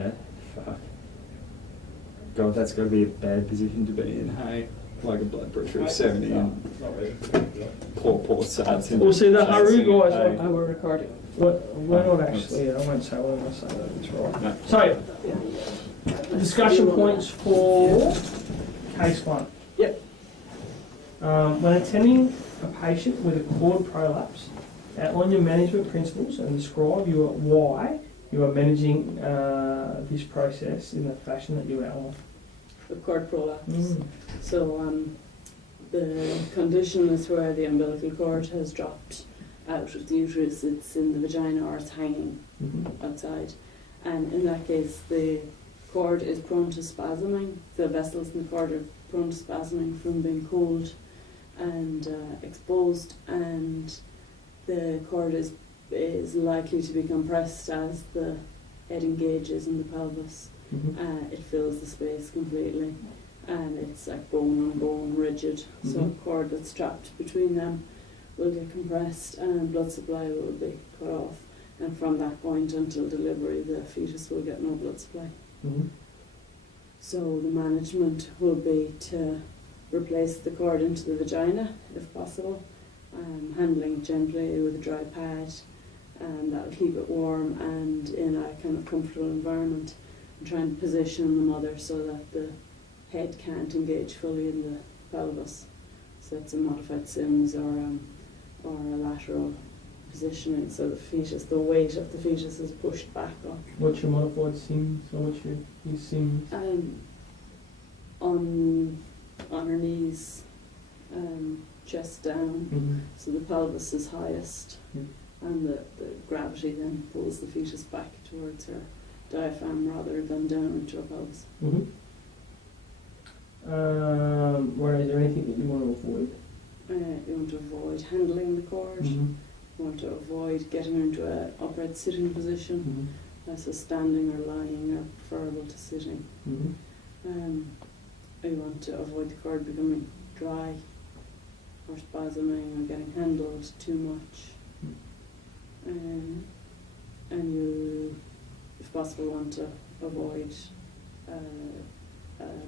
Yeah, fuck. God, that's got to be a bad position to be in, hey? Like a blood pressure of 70 and Not really. poor starts in Well, see, the Haru chasing, guys hey? were recording. We're not actually, I won't say when I say that, it's right. No. So, discussion points for case one. Yep. When attending a patient with a cord prolapse, outline your management principles and describe why you are managing this process in the fashion that you outline. The cord prolapse. So the condition is where the umbilical cord has dropped out of the uterus. It's in the vagina or it's hanging outside. And in that case, the cord is prone to spasming. The vessels in the cord are prone to spasming from being cold and exposed, and the cord is likely to be compressed as the head engages in the pelvis. It fills the space completely, and it's like bone on bone, rigid. So a cord that's trapped between them will get compressed and blood supply will be cut off. And from that point until delivery, the fetus will get no blood supply. So the management will be to replace the cord into the vagina, if possible, handling gently with a dry pad, and that'll keep it warm and in a kind of comfortable environment. And trying to position the mother so that the head can't engage fully in the pelvis. So it's a modified Sims or a lateral positioning, so the fetus, the weight of the fetus is pushed back up. What's your modified Sims, or what's your Sims? On her knees, chest down, so the pelvis is highest, and the gravity then pulls the fetus back towards her diaphragm rather than down into her pelvis. Where is there anything that you want to avoid? You want to avoid handling the cord. You want to avoid getting her into an upright sitting position. So standing or lying are preferable to sitting. You want to avoid the cord becoming dry or spasming or getting handled too much. And you, if possible, want to avoid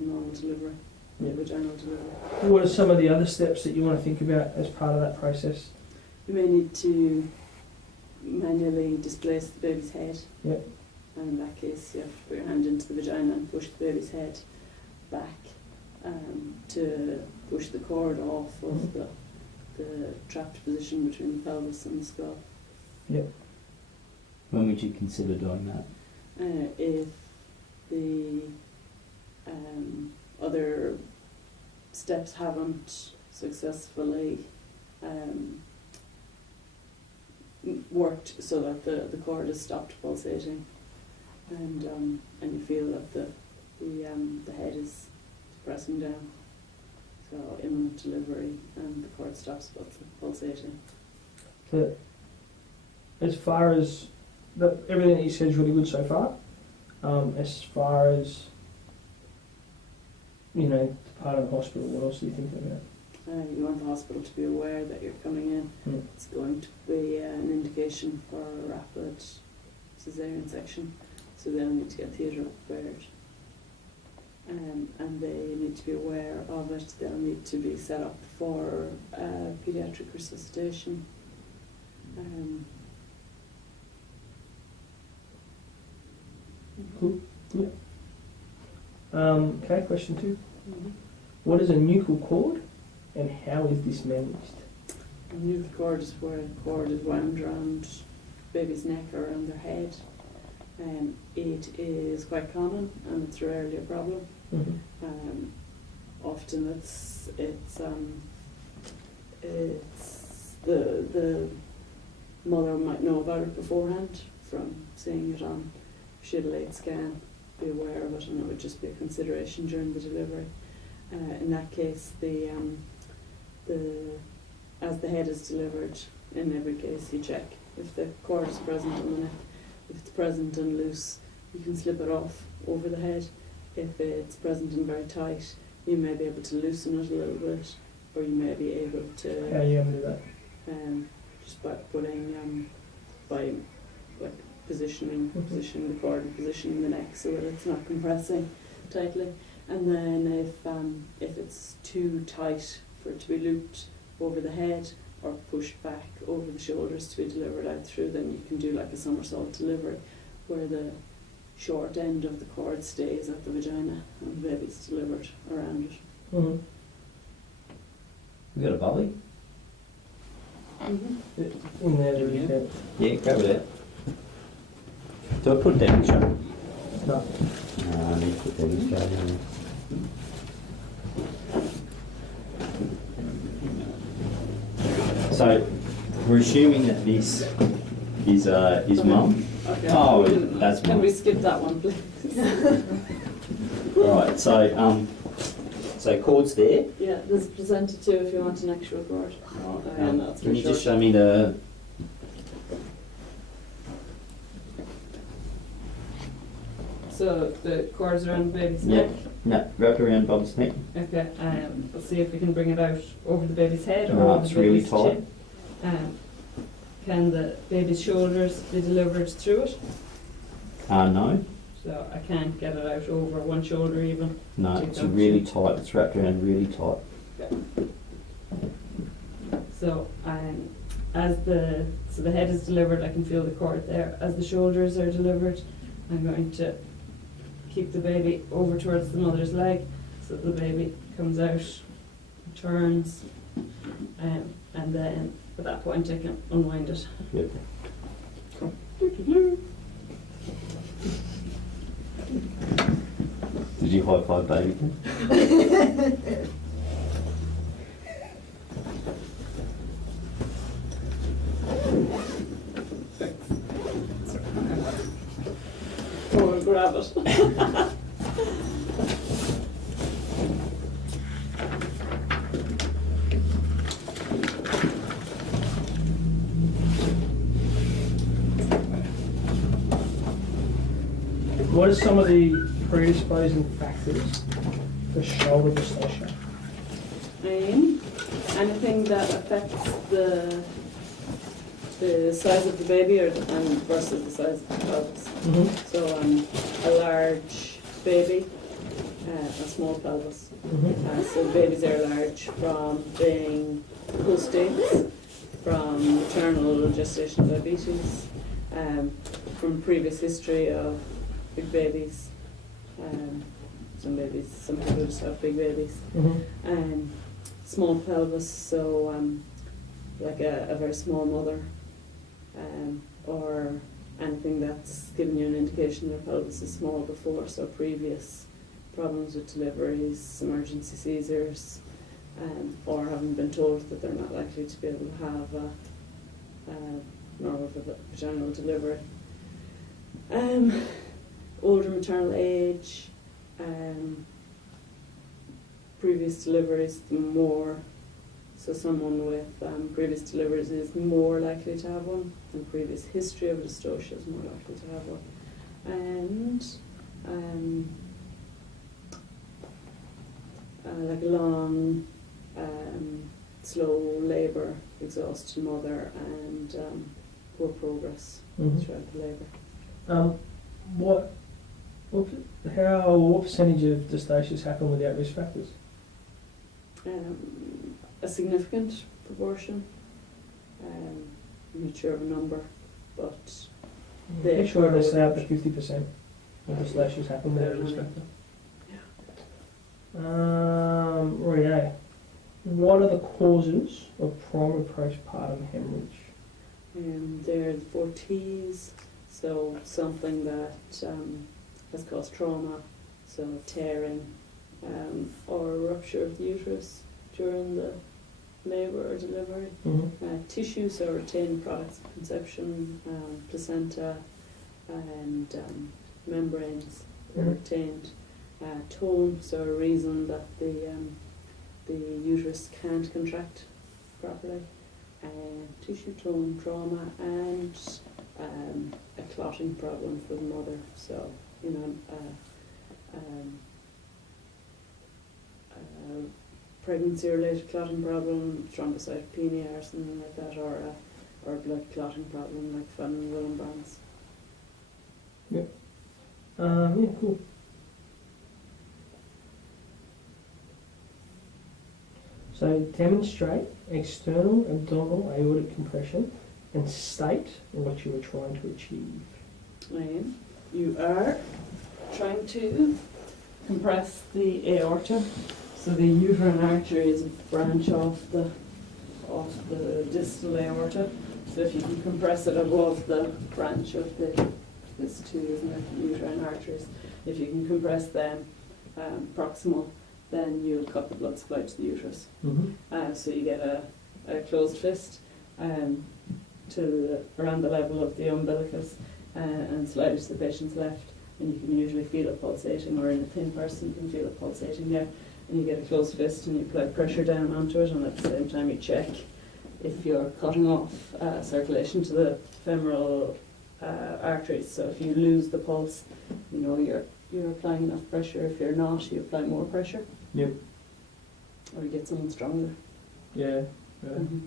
normal delivery, vaginal delivery. What are some of the other steps that you want to think about as part of that process? You may need to manually displace the baby's head. And in that case, you have to put your hand into the vagina and push the baby's head back to push the cord off of the trapped position between the pelvis and the skull. When would you consider doing that? If the other steps haven't successfully worked so that the cord has stopped pulsating, and you feel that the head is pressing down, so imminent delivery and the cord stops pulsating. So, as far as everything that you said is really good so far. As far as part of the hospital, what else are you thinking about? You want the hospital to be aware that you're coming in. It's going to be an indication for a rapid cesarean section, so they'll need to get theatre prepared. And they need to be aware of it. They'll need to be set up for paediatric resuscitation. Cool. Okay, question 2. What is a nuchal cord and how is this managed? A nuchal cord is where the cord is wound around baby's neck or around their head. It is quite common and it's rarely a problem. Often it's the mother might know about it beforehand from seeing it on. If she had a late scan, be aware of it, and it would just be a consideration during the delivery. In that case, as the head is delivered, in every case you check if the cord is present on the neck. If it's present and loose, you can slip it off over the head. If it's present and very tight, you may be able to loosen it a little bit, or you may be able to. How are you going to do that? Just by putting positioning Mhm. the cord and positioning the neck so that it's not compressing tightly. And then if it's too tight for it to be looped over the head or pushed back over the shoulders to be delivered out through, then you can do like a somersault delivery where the short end of the cord stays at the vagina and the baby's delivered around it. Mm-hmm. We got a bully? In there, there is Yeah. that. Yeah, grab it out. Do I put that in the show? No. I need to put that in the show. don't I? So, we're assuming that this is mum. Okay. Oh, that's Can mum. we skip that one, please? Alright, so cord's there. Yeah, there's a placenta too if you want an actual cord. Right, That's can for you just sure. show me the... So the cord's around the baby's Yeah. neck. No, wrap around Bob's neck. Okay, we'll see if we can bring it out over the baby's head or No, over it's the really baby's tight. chin. Can the baby's shoulders be delivered through it? No. So I can't get it out over one shoulder even. No, Take it's that really chin. tight. It's wrapped around really tight. So as the head is delivered, I can feel the cord there. As the shoulders are delivered, I'm going to keep the baby over towards the mother's leg so that the baby comes out, turns, and then at that point I can unwind it. Good. Did you high five baby? Or grab it. What are some of the predisposing factors for shoulder dystocia? Anything that affects the size of the baby versus the size of the pelvis. Mm-hmm. So a large baby, a small pelvis. Mm-hmm. So babies are large from being post-dates, from maternal gestational diabetes, from previous history of big babies. Some people just have big babies. Mm-hmm. Small pelvis, so like a very small mother, or anything that's given you an indication their pelvis is small before, so previous problems with deliveries, emergency Caesars, or having been told that they're not likely to be able to have a normal vaginal delivery. Older maternal age, previous deliveries, the more, so someone with previous deliveries is more likely to have one, and previous history of dystocia is more likely to have one. And like a long, slow labour, exhausted mother, and poor progress throughout the labour. What percentage of dystocias happen without risk factors? A significant proportion. I'm not sure of a number, but I'm sure they say up to 50% of dystocias happen without a risk factor. Righto. What are the causes of primary postpartum hemorrhage? They're the 4 T's, so something that has caused trauma, so tearing or rupture of the uterus during the labour or delivery. Tissue, so retained products of conception, placenta, and membranes are retained. Tone, so a reason that the uterus can't contract properly. Tissue tone, trauma, and a clotting problem for the mother. So, pregnancy-related clotting problem, thrombocytopenia or something like that, or a blood clotting problem like Van Willebrand's. Yeah, cool. So demonstrate external abdominal aortic compression and state what you were trying to achieve. You are trying to compress the aorta. So the uterine artery is a branch off the distal aorta. So if you can compress it above the branch of this two, isn't it, uterine arteries, if you can compress them proximal, then you'll cut the blood supply to the uterus. So you get a closed fist to around the level of the umbilicus and slightly to the patient's left, and you can usually feel it pulsating, or in a thin person you can feel it pulsating there, and you get a closed fist and you apply pressure down onto it, and at the same time you check if you're cutting off circulation to the femoral arteries. So if you lose the pulse, you know you're applying enough pressure. If you're not, you apply more pressure. Yep. Or you get someone stronger. Yeah. Mm-hmm.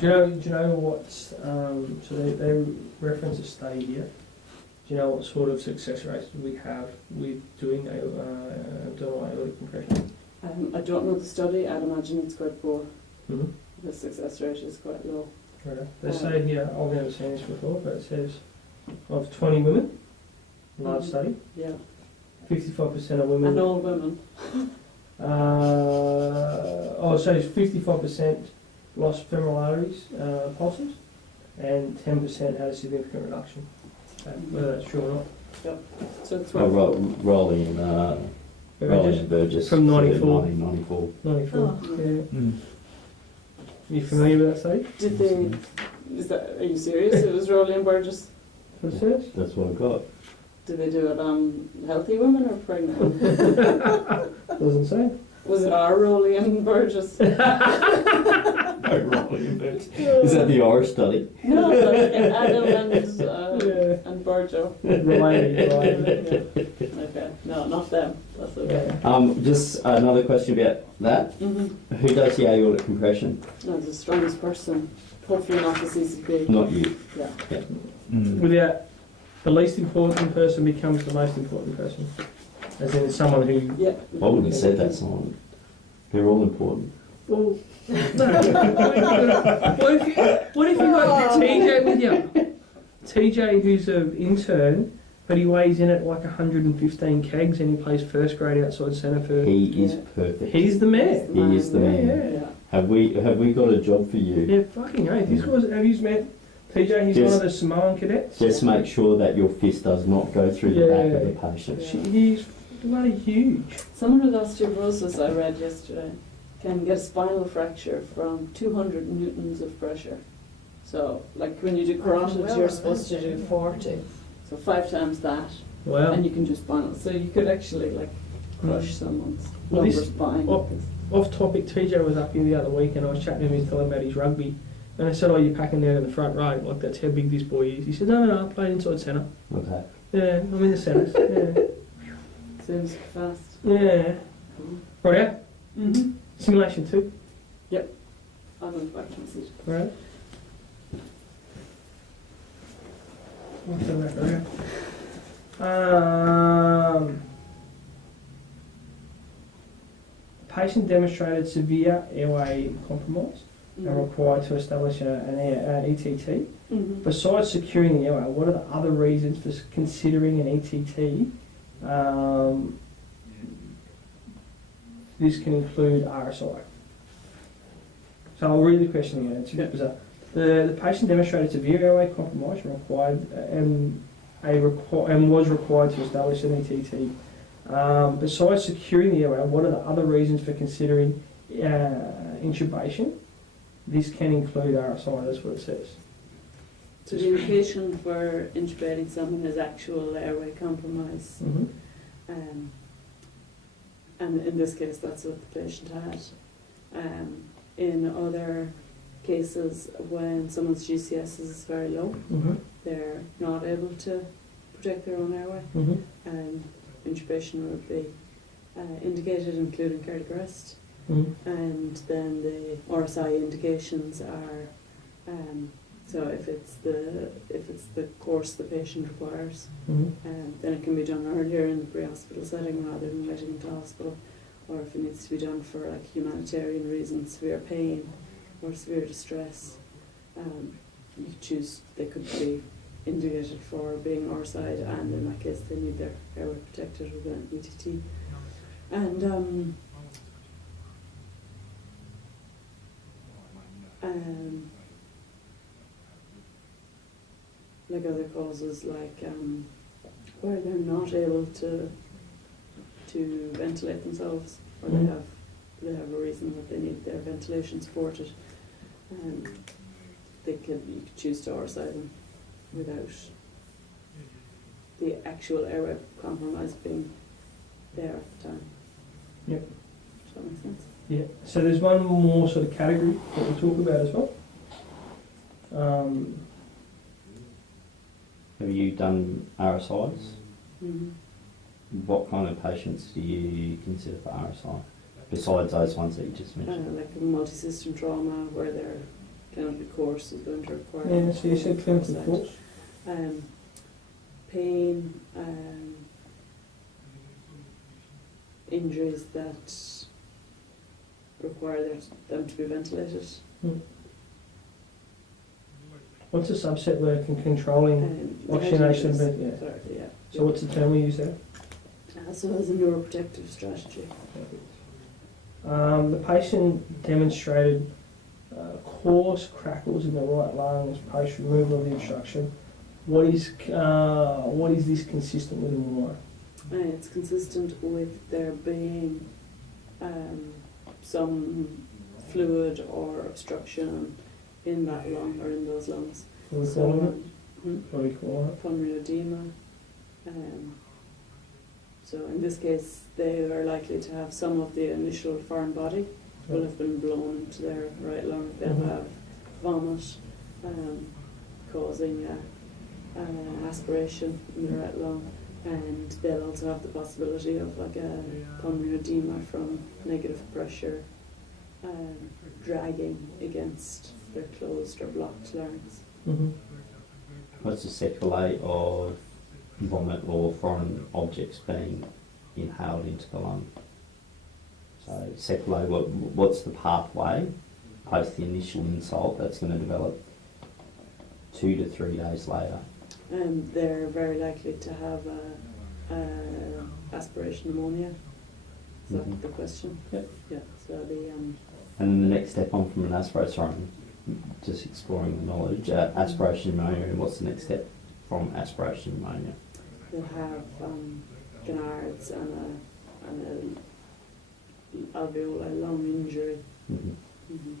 Do you know what's so they reference a study here. Do you know what sort of success rates we have with doing abdominal aortic compression? I don't know the study. I'd imagine it's quite poor. Mm-hmm. The success rate is quite low. Right. They say here, I've never seen this before, but it says of 20 women, large study, Yeah. 55% of women. And all women. So it's 55% lost femoral arteries pulses, and 10% had a significant reduction. Whether that's true or not. Yep. So it's Rolling and Burgess From 94. 94. 94. Oh. Yeah. You familiar with that study? Did they? Are you serious? It was Rowley and Burgess. What it says? That's what I got. Did they do it on healthy women or pregnant? Doesn't say. Was it our Rowley and Burgess? No, Rolling and Burgess. Is that the R study? No, like Adam and Burjo. Related. Okay, no, not them. That's okay. Just another question about that. Mm-hmm. Who does the aortic compression? No, the strongest person. Hopefully not the CCP. Not you. Yeah. Without the least important person becomes the most important person. As in someone who... Yeah. I wouldn't have said that, Simon. They're all important. Well, no. What if you got TJ with you? TJ, who's an intern, but he weighs in at like 115 kegs and he plays first grade outside centre for... He is perfect. He's the man. He is the man. Yeah. Have we got a job for you? Yeah, fucking oath. Have you met TJ? He's one of the Samoan cadets. Just make sure that your fist does not go through the back of the patient. He's bloody huge. Someone with osteoporosis, I read yesterday, can get a spinal fracture from 200 newtons of pressure. So, like when you do carotids, you're supposed to do 40. So 5 times that, Wow. and you can do spinal. So you could actually like crush someone's lumbar spine. Off topic, TJ was up here the other week and I was chatting to him, he was telling about his rugby. And I said, you're packing down in the front row, like that's how big this boy is. He said, no, I played inside centre. Okay. Yeah, I'm in the centres. Yeah. Seems fast. Yeah. Right out. Mm-hmm. Simulation 2. Yep. I'll move back to my seat. Right. I'll turn back around. Patient demonstrated severe airway compromise and required to establish an ETT. Mm-hmm. Besides securing the airway, what are the other reasons for considering an ETT? This can include RSI. So I'll read the question again. It's a bit bizarre. The patient demonstrated severe airway compromise and was required to establish an ETT. Besides securing the airway, what are the other reasons for considering intubation? This can include RSI, that's what it says. So the indication for intubating someone is actual airway compromise. Mm-hmm. And in this case, that's what the patient had. In other cases, when someone's GCS is very low, Mm-hmm. they're not able to protect their own airway, Mm-hmm. intubation would be indicated, including cardiac arrest. Mm-hmm. And then the RSI indications are So if it's the course the patient requires, Mhm. then it can be done earlier in the pre-hospital setting rather than waiting into hospital. Or if it needs to be done for like humanitarian reasons, severe pain or severe distress, you could choose. They could be indicated for being ourside, and in that case, they need their airway protected with an ETT. And like other causes, like where they're not able to ventilate themselves, or they have a reason that they need their ventilation supported, you could choose to ourside them without the actual airway compromise being there at the time. Yep. Does that make sense? Yeah. So there's one more sort of category that we'll talk about as well. Have you done RSIs? Mm-hmm. What kind of patients do you consider for RSI, besides those ones that you just mentioned? Like a multi-system trauma where their clinical course is going to require. Yeah, so you said clinical outside. course. Pain, injuries that require them to be ventilated. What's a subset where controlling oxygenation? Injuries. Yeah. Sorry, yeah. So what's the term we use there? So as a neuroprotective strategy. The patient demonstrated coarse crackles in the right lungs post removal of the obstruction. What is this consistent with and why? It's consistent with there being some fluid or obstruction in that lung or in those lungs. What are we So, calling it? What do we call it? pulmonary edema. So in this case, they are likely to have some of the initial foreign body will have been blown into their right lung. They'll Mhm. have vomit, causing aspiration in the right lung, and they'll also have the possibility of like a pulmonary edema from negative pressure dragging against their closed or blocked larynx. Mm-hmm. What's the sequelae of vomit or foreign objects being inhaled into the lung? So sequelae, what's the pathway post the initial insult that's going to develop 2 to 3 days later? They're very likely to have aspiration pneumonia. Is that Mhm. the question? Yep. Yeah. So the And the next step on from an aspiration, sorry, just exploring the knowledge, aspiration pneumonia, and what's the next step from aspiration pneumonia? they'll have canards and a alveolar lung injury. Mm-hmm. Mm-hmm.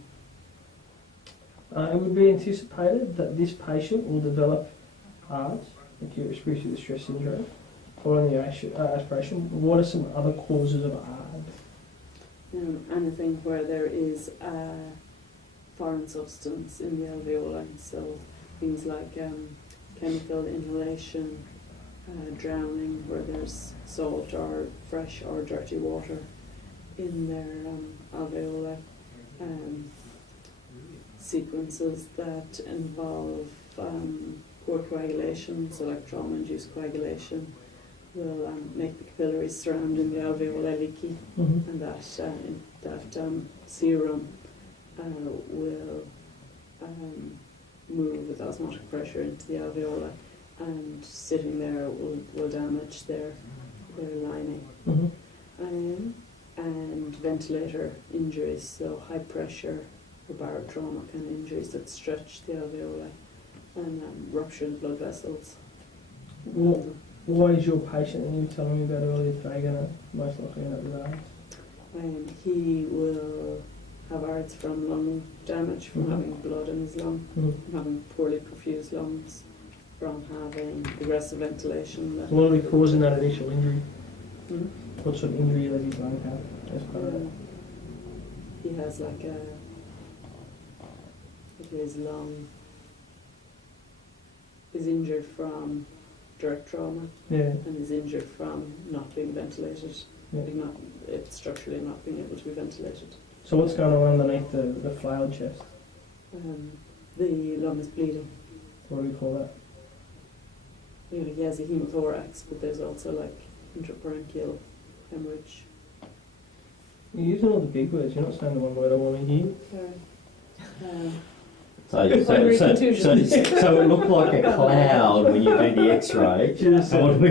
It would be anticipated that this patient will develop ARDS, acute respiratory distress syndrome, following the aspiration. What are some other causes of ARDS? Anything where there is a foreign substance in the alveoli, so things like chemical inhalation, drowning where there's salt or fresh or dirty water in their alveoli, sequences that involve poor coagulation, so like trauma-induced coagulation, will make the capillaries surrounding the alveoli leaky, Mm-hmm. and that serum will move with osmotic pressure into the alveoli, and sitting there will damage their lining. Mm-hmm. And ventilator injuries, so high pressure or barotrauma kind of injuries that stretch the alveoli and rupture the blood vessels. Why is your patient that you were telling me about earlier today going to most likely end up with ARDS? He will have ARDS from lung damage, from Mhm. having blood in his lung, Mm-hmm. from having poorly perfused lungs, from having aggressive ventilation. That What are we causing that initial injury? Hmm? What sort of injury does his lung have as part of that? He has like his lung is injured from direct trauma Yeah. and is injured from not being ventilated, Yeah. it's structurally not being able to be ventilated. So what's going on underneath the flailed chest? the lung is bleeding. What do we call that? Really, he has a hemothorax, but there's also like intraparenchymal hemorrhage. You're using all the big words. You're not saying the one word I want to hear. So it looked like a cloud when you do the X-ray. Should have said-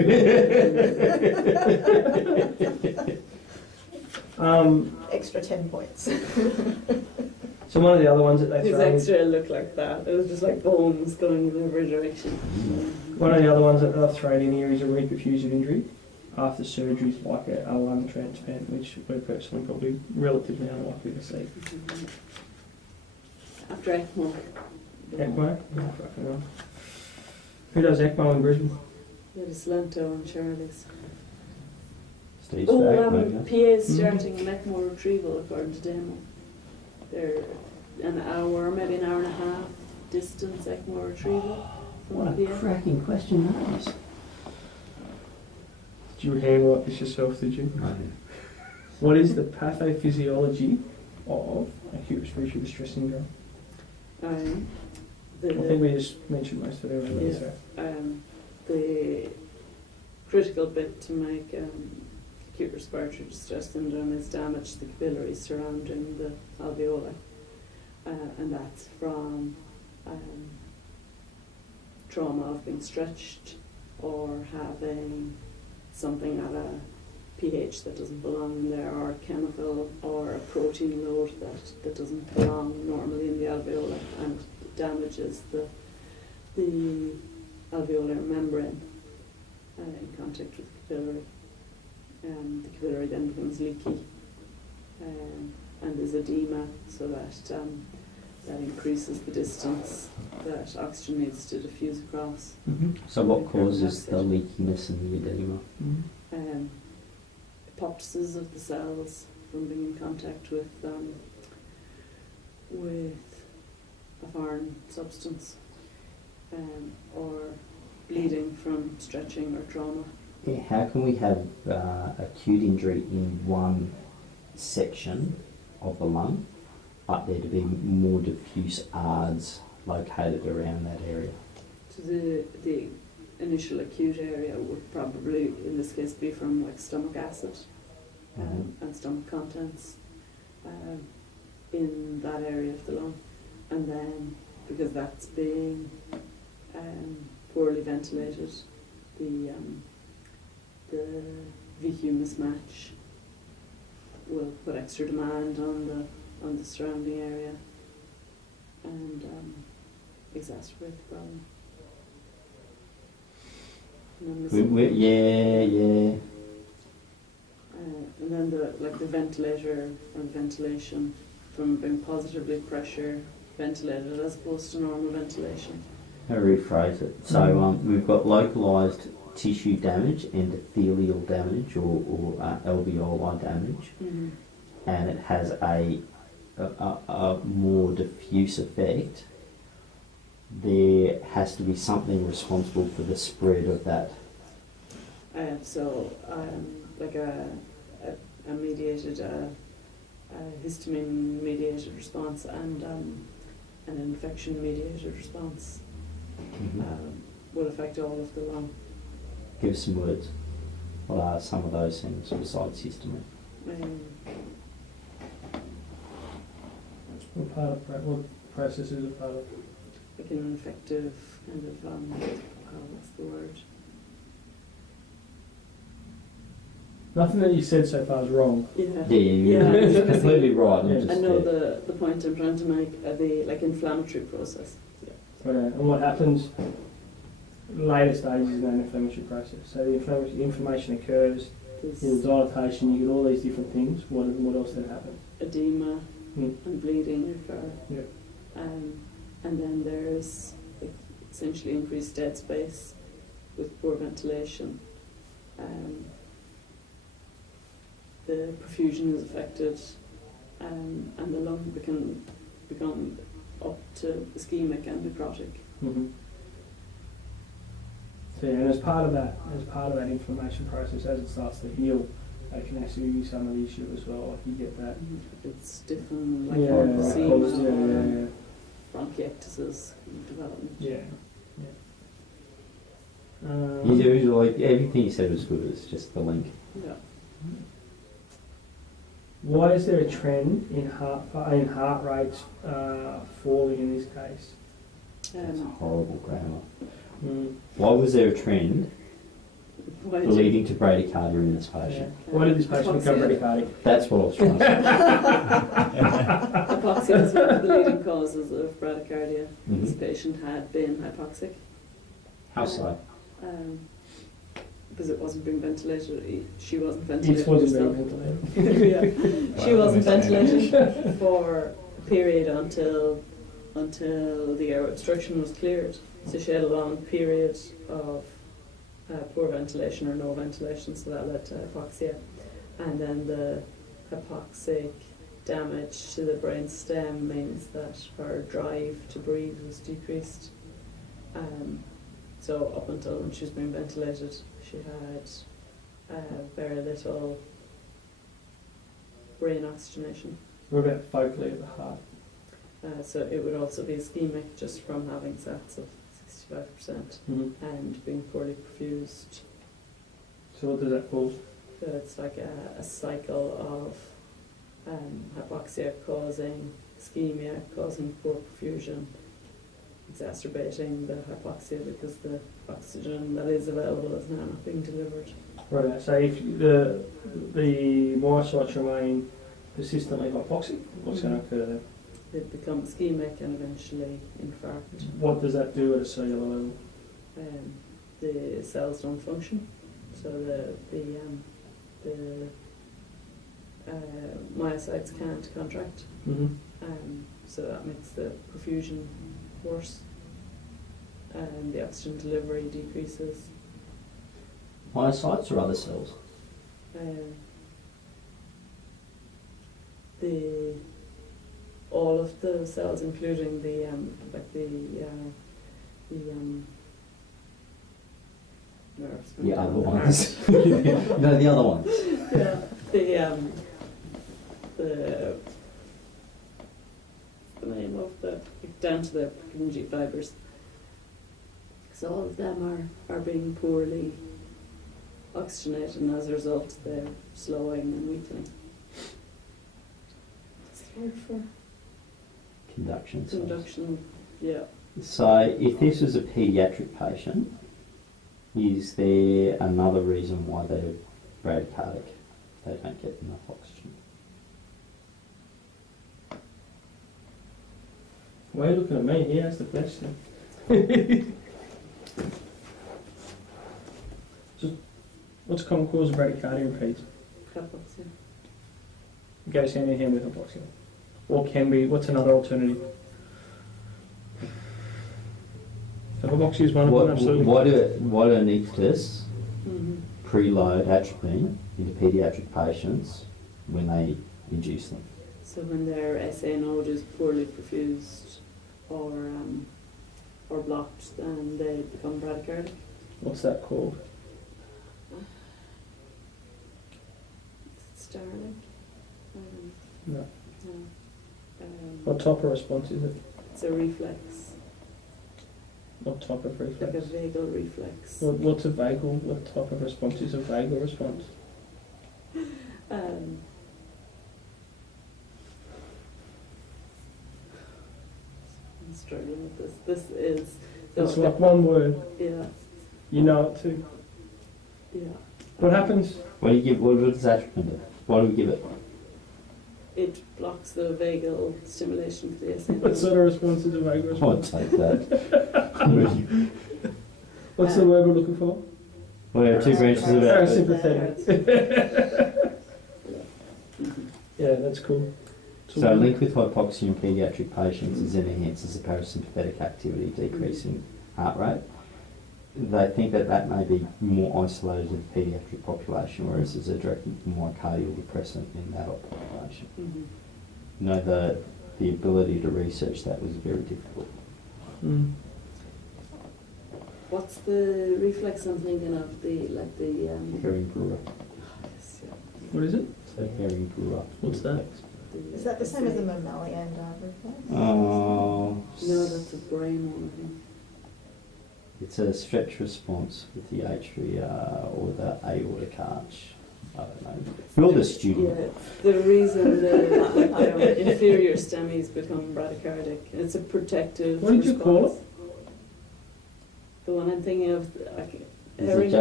Extra 10 points. So one of the other ones that they His throw in, X-ray looked like that. It was just like bones going in every direction. one of the other ones that they've thrown in here is a reperfusive injury after surgeries like a lung transplant, which we're personally probably relatively unlikely to see. After ECMO. ECMO? Yeah, fucking hell. Who does ECMO in Brisbane? Yeah, the Salento and Shirley's. Steve's Oh, back, maybe. PA's starting an ECMO retrieval according to demo. They're an hour, maybe an hour and a half distance ECMO retrieval from What the a PA. cracking question that is. Did you hand wipe this yourself, did you? No. What is the pathophysiology of acute respiratory distress syndrome? I think The, we just mentioned most of it already. Yeah. So. the critical bit to make acute respiratory distress syndrome is damage to the capillaries surrounding the alveoli, and that's from trauma of being stretched or having something at a pH that doesn't belong in there, or a chemical or a protein load that doesn't belong normally in the alveoli and damages the alveolar membrane in contact with the capillary. The capillary then becomes leaky, and there's edema, so that increases the distance that oxygen needs to diffuse across. So what causes the leakiness and the edema? Apoptosis of the cells from being in contact with a foreign substance, or bleeding from stretching or trauma. Yeah, how can we have acute injury in one section of the lung, but there to be more diffuse ARDS located around that area? So the initial acute area would probably, in this case, be from like stomach acid and stomach contents in that area of the lung, and then because that's being poorly ventilated, the VQ mismatch will put extra demand on the surrounding area and exacerbate the problem. And then Yeah. and then the ventilator or ventilation from being positively pressure ventilated as opposed to normal ventilation. I'll rephrase it. So we've got localised tissue damage, endothelial damage, or alveoli damage, and it has a more diffuse effect. There has to be something responsible for the spread of that. Like a mediated, histamine mediated response and an infection mediated response will affect all of the lung. Give us some words. What are some of those things besides histamine? What processes are part of? Like an infective kind of, what's the word? Nothing that you said so far is wrong. Yeah. It's completely right. I'm Yeah. just I know the point I'm trying to make, the like inflammatory process. And what happens later stages in that inflammatory process. So the inflammation occurs, there's dilatation, you get all these different things. What else then happens? Edema and bleeding occur. Yeah. And then there's essentially increased dead space with poor ventilation. The perfusion is affected, and the lung can become up to ischemic and necrotic. So, and as part of that inflammation process, as it starts to heal, that can actually be some of the issue as well. Like you get that. It's different, like Yeah. bronchiectasis development. Yeah. You do, like, everything you said was good, it's just the link. Yeah. Why is there a trend in heart rates falling in this case? It's horrible grammar. Mm. Why was there a trend Why did leading to bradycardia in this Yeah. patient? Why did this patient become Hypoxia. bradycardic? That's what I was trying to say. Hypoxia is one of the leading causes of bradycardia. This Mhm. patient had been hypoxic. How so? Because it wasn't being ventilated. She wasn't ventilated. It wasn't herself. very ventilated. Yeah. She wasn't ventilated for a period until the air obstruction was cleared. So she had a long period of poor ventilation or no ventilation, so that led to hypoxia. And then the hypoxic damage to the brain stem means that her drive to breathe was decreased. So up until when she was being ventilated, she had very little brain oxygenation. What about focally at the heart? So it would also be ischemic just from having SATs of 65% Mm-hmm. and being poorly perfused. So what does that cause? So it's like a cycle of hypoxia causing ischemia, causing poor perfusion, exacerbating the hypoxia because the oxygen that is available is now not being delivered. Right. So if the myocytes remain persistently hypoxic, what's going to occur then? They become ischemic and eventually infarct. What does that do at a cellular level? The cells don't function, so the myocytes can't contract. Mm-hmm. So that makes the perfusion worse, and the oxygen delivery decreases. Myocytes or other cells? All of the cells, including the nerves. The other ones. No, the other ones. Yeah, the name of the down to the Purkinje fibers. So all of them are being poorly oxygenated, and as a result, they're slowing and weakening. It's hard for Conduction cells. conduction. Yeah. So if this was a paediatric patient, is there another reason why they're bradycardic? They don't get enough oxygen. Why are you looking at me? He asked the question. So, what's a common cause of bradycardia in peds? Hypoxia. It goes hand in hand with hypoxia. Or can be, what's another alternative? So hypoxia is one of them, absolutely. Why do anaesthetists Mm-hmm. preload atropine into paediatric patients when they induce them? So when their SA node is poorly perfused or blocked, then they become bradycardic. What's that called? Starling. No. No. What type of response is it? It's a reflex, What type of like a reflex? vagal reflex. What's a vagal? What type of response is a vagal response? Um, I'm struggling with this. This is It's like one word. yeah, You know it too. yeah. What happens? What does atropine do? Why do we give it? It blocks the vagal stimulation for the SA node. What sort of response is a vagal I won't response? take that. What's the word we're looking for? Well, there are two branches of it. Parasympathetic. Yeah, that's cool. So linked with hypoxia in paediatric patients is it enhances the parasympathetic activity, decreasing heart rate. They think that may be more isolated in the paediatric population, whereas there's a direct myocardial depressant in the adult population. Mm-hmm. You know, the ability to research that was very difficult. Mm. What's the reflex I'm thinking of? The Herring Brewer. yes, yeah. What is it? So Herring Brewer. What's that? Is that the same as the mammalian reflex? Oh, No, that's a brain one, I think. it's a stretch response with the atria or the aortic arch. I don't know. You're the student. Yeah, the reason the inferior STEMIs become bradycardic, it's a protective What did you call response. The one I'm thinking of, Is it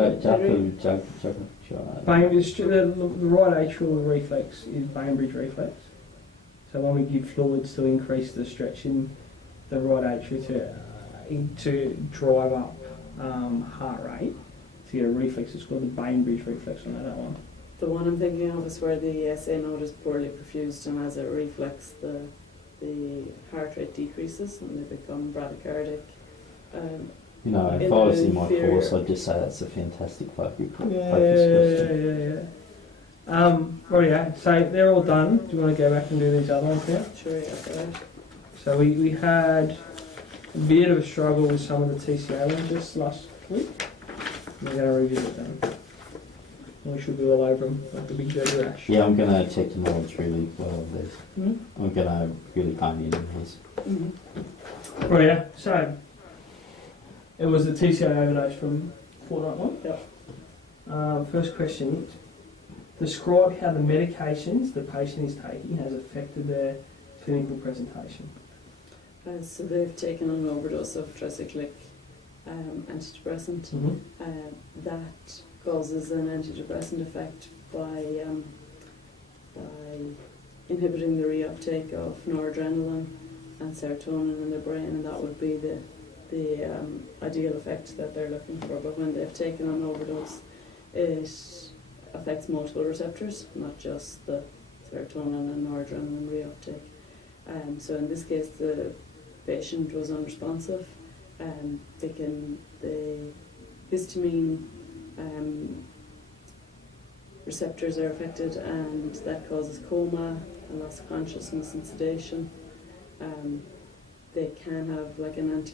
Bainbridge, the right atrial reflex is Bainbridge reflex. So when we give fluids to increase the stretch in the right atria to drive up heart rate, to get a reflex, it's called the Bainbridge reflex on that one. The one I'm thinking of is where the SA node is poorly perfused, and as it reflex, the heart rate decreases and they become bradycardic. You know, if In I was the in my inferior- course, I'd just say that's a fantastic focus question. Right, yeah. So they're all done. Do you want to go back and do these other ones now? Sure, yeah, okay. So we had a bit of a struggle with some of the TCA ones just last week. We're going to revisit them. We should be all over them like a big dirty rash. Yeah, I'm going to check the knowledge really well of these. Hmm? I'm going to really hone in on these. Mm-hmm. Right, yeah. So it was the TCA overdose from fortnight one. Yep. First question. Describe how the medications the patient is taking has affected their clinical presentation. So they've taken an overdose of tricyclic antidepressant. That causes an antidepressant effect by inhibiting the reuptake of noradrenaline and serotonin in the brain, and that would be the ideal effect that they're looking for. But when they've taken an overdose, it affects multiple receptors, not just the serotonin and noradrenaline reuptake. So in this case, the patient was unresponsive. The histamine receptors are affected, and that causes coma and loss of consciousness and sedation. They can have like an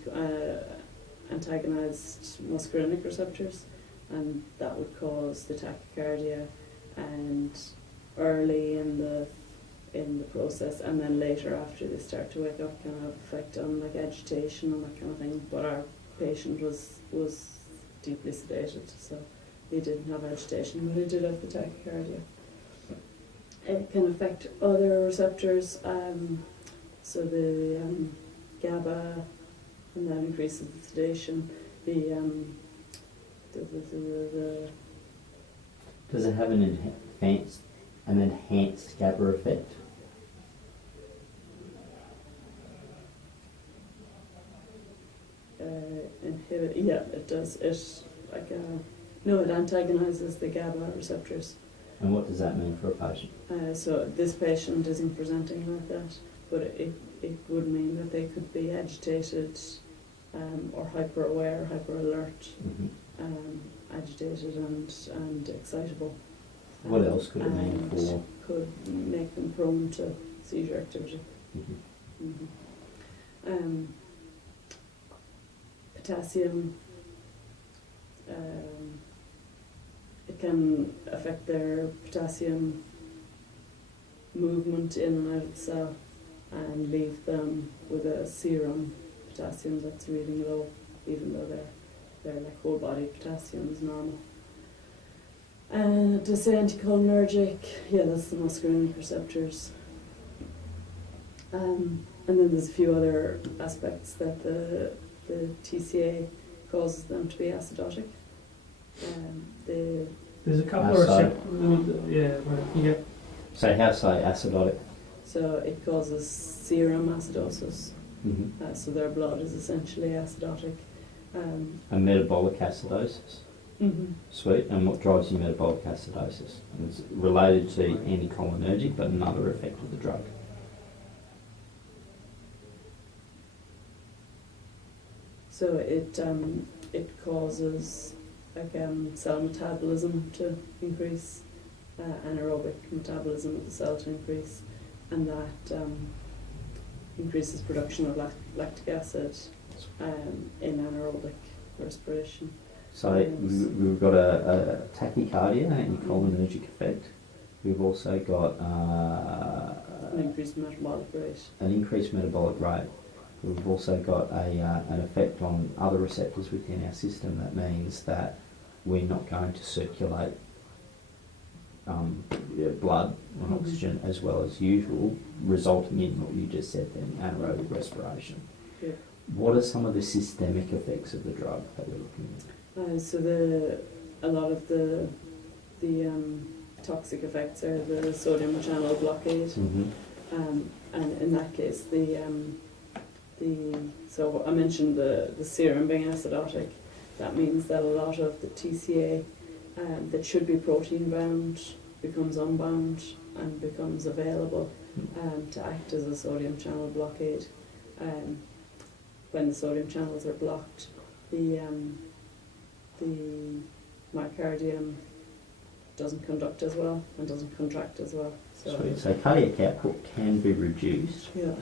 antagonized muscarinic receptors, and that would cause the tachycardia, and early in the process, and then later after they start to wake up, can have effect on like agitation and that kind of thing. But our patient was deeply sedated, so he didn't have agitation, but he did have the tachycardia. It can affect other receptors, so the GABA, and that increases the sedation. The Does it have an enhanced GABA effect? inhibit, yeah, it does. It no, it antagonizes the GABA receptors. And what does that mean for a patient? So this patient isn't presenting like that, but it would mean that they could be agitated, or hyper aware, hyper alert, agitated and excitable. What else could it mean and for? Could make them prone to seizure activity. Potassium, it can affect their potassium movement in and out of the cell and leave them with a serum potassium that's reading low, even though their like whole body potassium is normal. And to say anticholinergic, yeah, that's the muscarinic receptors. And then there's a few other aspects that the TCA causes them to be acidotic. There's a couple of receptors. So how say acidotic? So it causes serum acidosis. So their blood is essentially acidotic. A metabolic acidosis. Sweet. And what drives your metabolic acidosis? And it's related to anticholinergic, but another effect of the drug. So it causes cell metabolism to increase, anaerobic metabolism of the cell to increase, and that increases production of lactic acid in anaerobic respiration. So we've got a tachycardia, anticholinergic effect, We've also got An increased metabolic rate. an increased metabolic rate. We've also got an effect on other receptors within our system. That means that we're not going to circulate blood and oxygen as well as usual, resulting in what you just said then, anaerobic respiration. Yeah. What are some of the systemic effects of the drug that we're looking at? So a lot of the toxic effects are the sodium channel blockade, and in that case, so I mentioned the serum being acidotic. That means that a lot of the TCA that should be protein bound becomes unbound and becomes available to act as a sodium channel blockade. When the sodium channels are blocked, the myocardium doesn't conduct as well and doesn't contract as well. So cardiac output can be reduced. Yeah,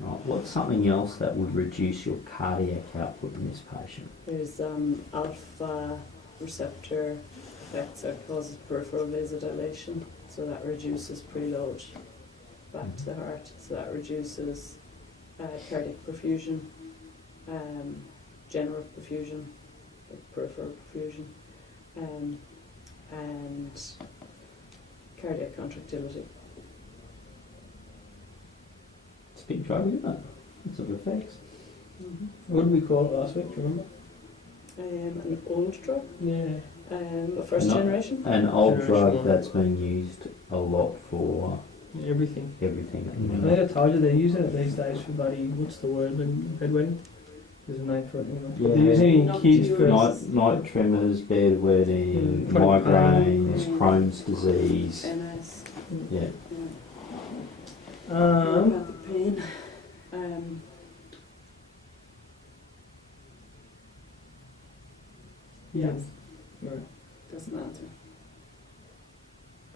Right. What's something else that would reduce your cardiac output in this patient? there's alpha receptor effects that causes peripheral vasodilation, so that reduces preload back to the heart. So that reduces cardiac perfusion, general perfusion, like peripheral perfusion, and cardiac contractility. It's a big drug, isn't it? Lots of effects. What did we call it last week, do you remember? An old drug, Yeah. a first generation. An old Generation drug one. that's been used a lot for Everything. everything at the I moment. think I told you they're using it these days for bloody, what's the word, bedwetting? There's a name for it, you know. Yeah. They're using it in Not kids yours. for... Night tremors, bedwetting, Mm. Chronic pain. migraines, Crohn's disease. MS. Yeah. Neuropathic pain. Yeah. Right. Doesn't matter.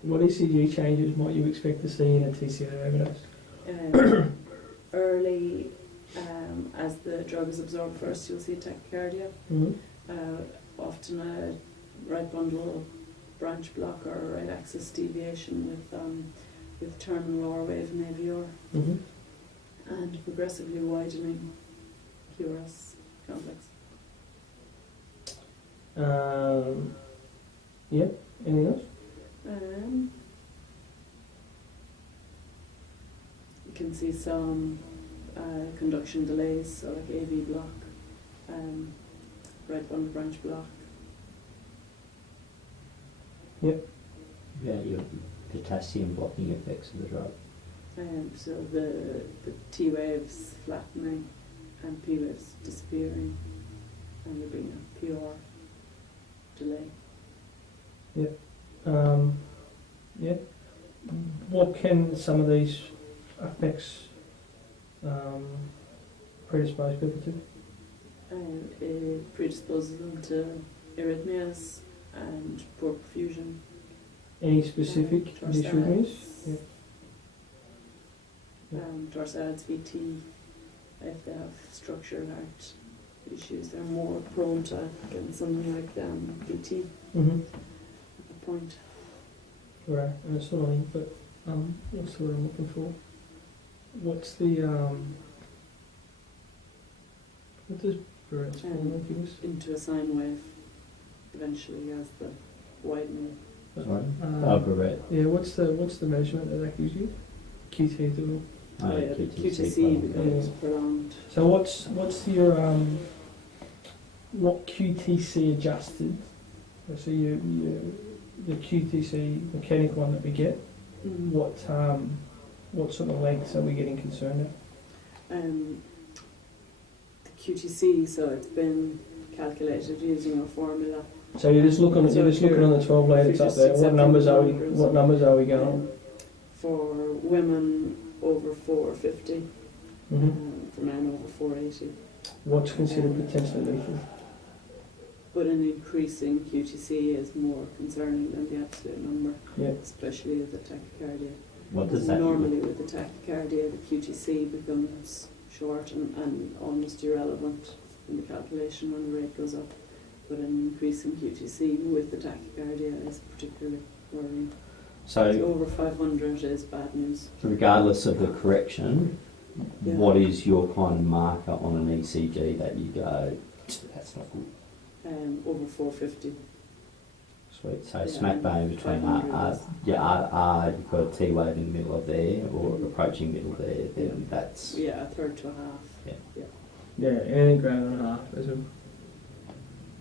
What ECG changes might you expect to see in a TCA overdose? Early, as the drug is absorbed first, you'll see tachycardia. Mm-hmm. Often a right bundle branch block or a right axis deviation with terminal lower wave in AVR Mm-hmm. and progressively widening QRS complex. Yeah. Anything else? You can see some conduction delays, so like AV block, right bundle branch block. Yeah, your potassium blocking effects of the drug. So the T waves flattening and P waves disappearing, and there being a PR delay. Yeah. What can some of these effects predispose people to? It predisposes them to arrhythmias and poor perfusion. Any specific arrhythmias? Yeah. Torsades, VT, if they have structural heart issues, they're more prone to getting something like VT Mm-hmm. at the point. Right, and it's not on, but what's the word I'm looking for? What's the what does Barrett's formula give us? Into a sine wave, eventually as the widening. Sorry? Um, Barrett. Yeah, what's the measurement that gives you? QT total. Oh, Yeah, the QTC level. becomes Yeah. prolonged. So what's your what QTC adjusted? So the QTC mechanic one that we get. What sort of lengths are we getting concerned at? The QTC, so it's been calculated using a formula. So you're just looking So you're if just looking you're- on the 12 lead if that's you're up there. just What numbers are we accepting what numbers are we going? For women over 450, Mm-hmm. for men over 480. What's considered potentially lethal? But an increasing QTC is more concerning than the absolute number, Yeah. especially with the tachycardia. What does that Normally with the tachycardia, the QTC becomes short and almost irrelevant in the calculation when the rate goes up. But an increasing QTC with the tachycardia is particularly worrying. So over 500 is bad news. regardless of the correction, Yeah. what is your kind of marker on an ECG that you go, that's not good? Over 450. Sweet. So Yeah, smack bang between 500 is- you've got a T wave in the middle of there or approaching middle there, then that's Yeah, a third to a half. Yeah, anything greater than a half is a,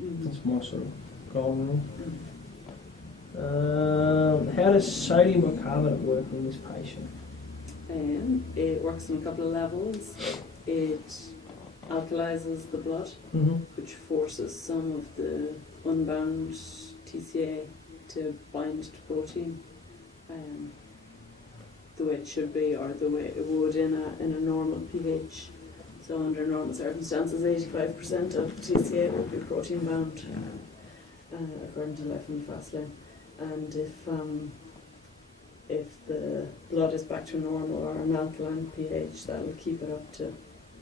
Mhm. that's my sort of golden rule. Mhm. How does sodium bicarbonate work in this patient? It works on a couple of levels. It alkalizes the blood, Mm-hmm. which forces some of the unbound TCA to bind to protein the way it should be, or the way it would in a normal pH. So under normal circumstances, 85% of TCA would be protein bound, according to Life and Fastlane. And if the blood is back to normal or an alkaline pH, that will keep it up to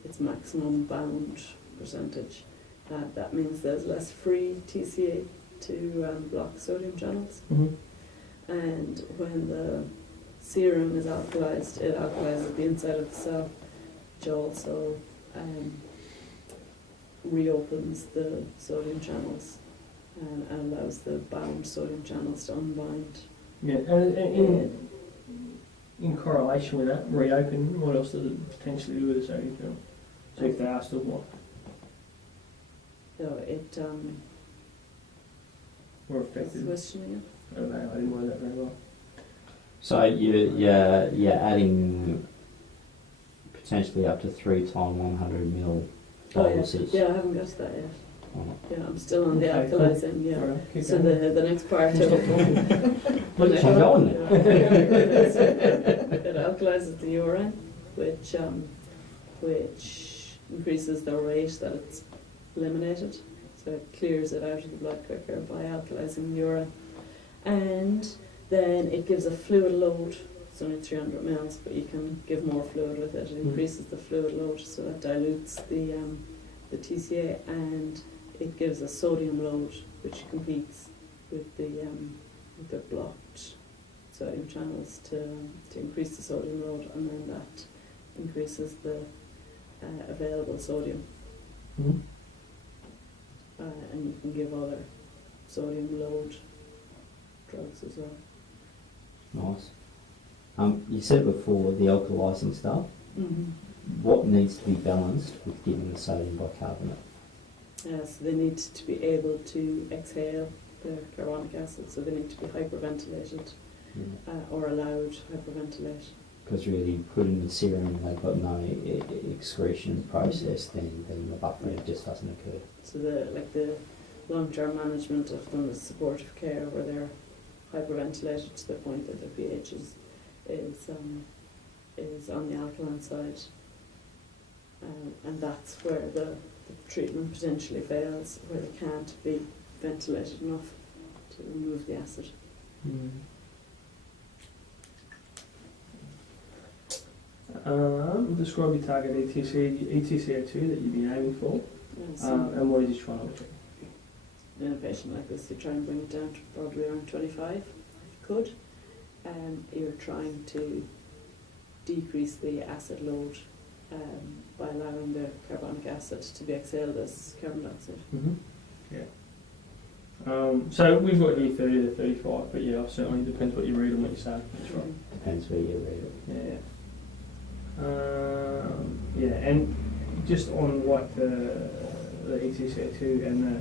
its maximum bound percentage. That means there's less free TCA to block sodium channels. Mm-hmm. And when the serum is alkalized, it alkalizes the inside of the cell, which also reopens the sodium channels and allows the bound sodium channels to unbind. Yeah, and in correlation with that, reopening, what else does it potentially do with the sodium channel? So if they are still blocked So it or what's the affected? question again? I don't know, I didn't word that very well. so you're adding potentially up to 3 times 100 ml Oh yeah, doses. yeah, I haven't got to that yet. Oh. Yeah, I'm still on the Okay, cool. alkalizing. Yeah. Alright, keep So going. the next part of it. Look, keep going It alkalizes the urine, which increases the rate that it's eliminated. So it clears it out of the blood quicker by alkalizing the urine. And then it gives a fluid load. It's only 300 mils, but you can give more fluid with it. It increases the fluid load, so that dilutes the TCA, and it gives a sodium load, which competes with the blocked sodium channels to increase the sodium load, and then that increases the available sodium. Mhm. And you can give other sodium load drugs as well. Nice. You said before the alkalizing stuff. What needs to be balanced with giving the sodium bicarbonate? So they need to be able to exhale the carbonic acid, so they need to be hyperventilated or allowed hyperventilate. Because really, putting the serum and they've got no excretion process, then the buffering just doesn't occur. So the long-term management of them is supportive care, where they're hyperventilated to the point that their pH is on the alkaline side, and that's where the treatment potentially fails, where they can't be ventilated enough to remove the acid. Describe your target ETCO2 that you'd be aiming for, and what is you trying to achieve? In a patient like this, you try and bring it down to probably around 25, if you could. You're trying to decrease the acid load by allowing the carbonic acid to be exhaled as carbon dioxide. Yeah. So we've got here 30 to 35, but yeah, certainly depends what you read and what you say. That's right. Depends where you read it. Yeah, and just on like the ETCO2 and the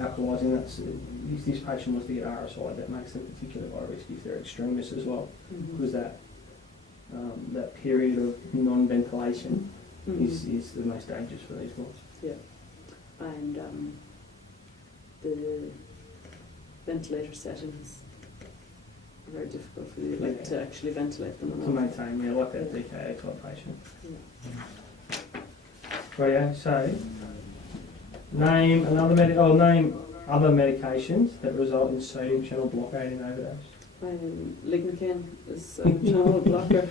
alkalising, that's if this patient wants to get RSI, that makes them particularly high risk if they're extremists as well, because that period of non-ventilation is the most dangerous for these ones. Yeah, and the ventilator settings are very difficult for you to actually ventilate them. To maintain, like that DKA type patient. Yeah. Right, yeah, so name other medications that result in sodium channel blockade in overdose. Lignocaine is a channel blocker.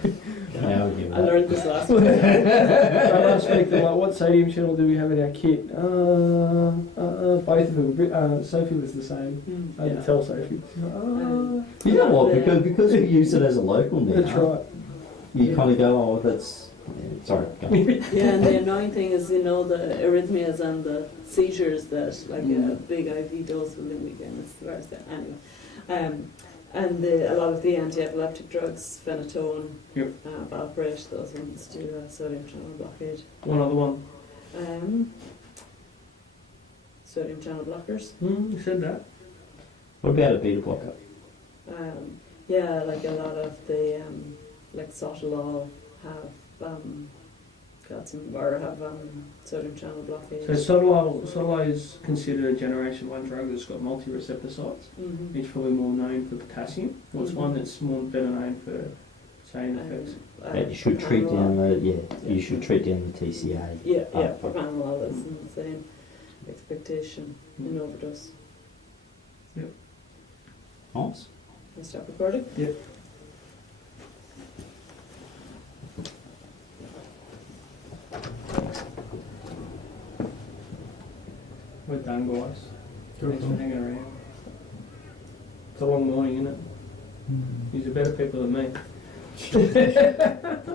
Yeah, I'll give I that. learned this last week. Last week, they're like, what sodium channel do we have in our kit? Both of them. Sophie was the same. I didn't tell Sophie. She's like, You know what? Because we use it as a local now. that's right. You kind of go, oh, that's. Yeah, sorry. Go. Yeah, and the annoying thing is, you know, the arrhythmias and the seizures that, like a big IV dose of Lignocaine is the worst thing. Anyway. And a lot of the anti-epileptic drugs, phenytoin, Yep. valproate, those ones do sodium channel blockade. One other one. Sodium channel blockers. You said that. What about a beta blocker? Yeah, like a lot of the like Sotalol have got some or have sodium channel blockade. So Sotalol is considered a generation 1 drug that's got multi-receptor sites. Mm-hmm. It's probably more known for potassium. What's one that's more better known for same effects? But you should treat down the you should treat down the TCA. Yeah, propranolol is in the same expectation in overdose. Yep. Nice. Can I stop recording? Yep. We're done, guys. Thanks for hanging around. It's a long morning, isn't it? These are better people than me.